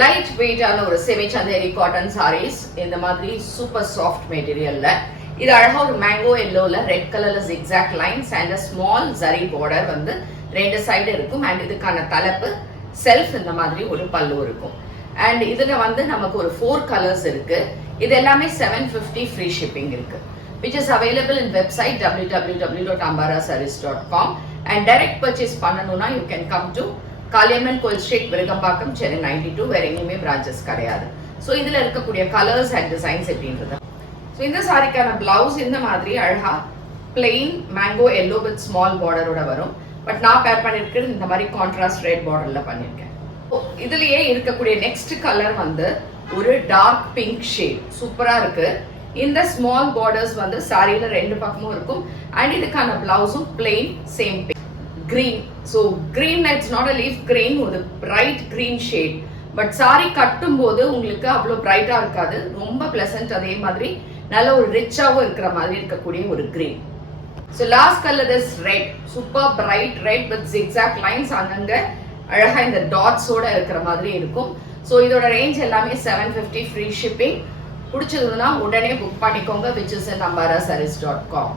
Light வெயிட்டான ஒரு semi Chanderi cotton saris இந்த மாதிரி சூப்பர் சாஃப்ட் மெட்டீரியல்ல இது அழகா ஒரு மேங்கோ எல்லோல ரெட் கலர்ல zigzag lines and small zari border வந்து ரெண்டு சைடு இருக்கும் அண்ட் இதுக்கான தலைப்பு செல்ஃப் இந்த மாதிரி ஒரு பல்லு இருக்கும் அண்ட் இதுல வந்து நமக்கு ஒரு 4 கலர்ஸ் இருக்கு இது எல்லாமே 750 ஃப்ரீ ஷிப்பிங் இருக்கு which is available in website www.ambarasarees.com and direct purchase பண்ணனும்னா you can come to Kaliamman கோயில் ஸ்ட்ரீட் விருகம்பாக்கம் சென்னை 92 வேற எங்கேயுமே பிரான்ச்சஸ் கிடையாது. ஸோ இதுல இருக்கக்கூடிய கலர்ஸ் அண்ட் டிசைன்ஸ் எப்படின்றது. ஸோ இந்த சாரிக்கான பிளவுஸ் இந்த மாதிரி அழகா plain mango yellow with small பார்டரோட வரும். பட் நான் பேர் பண்ணிருக்கிறது இந்த மாதிரி கான்ட்ராஸ்ட் ரெட் பார்டர்ல பண்ணிருக்கேன். இதுலயே இருக்கக்கூடிய நெக்ஸ்ட் கலர் வந்து ஒரு டார்க் பிங்க் ஷேட் சூப்பரா இருக்கு. இந்த ஸ்மால் பார்டர்ஸ் வந்து சாரியில ரெண்டு பக்கமும் இருக்கும் அண்ட் இதுக்கான பிளவுஸும் plain same green. So green, it's not a leaf green, ஒரு bright green shade. But sorry கட்டும் போது உங்களுக்கு அவ்வளோ பிரைட்டா இருக்காது, ரொம்ப பிளசன்ட். அதே மாதிரி நல்ல ஒரு ரிச்சாவும் இருக்கிற மாதிரி இருக்கக்கூடிய ஒரு green. So last color is red, super bright red with zigzag lines. அங்கங்க அழகா இந்த டாட்ஸ் ஓட இருக்கிற மாதிரி இருக்கும். ஸோ இதோட ரேஞ்ச் எல்லாமே 750 ஃப்ரீ ஷிப்பிங். பிடிச்சதுன்னா உடனே புக் பண்ணிக்கோங்க which is in ambarasarees.com.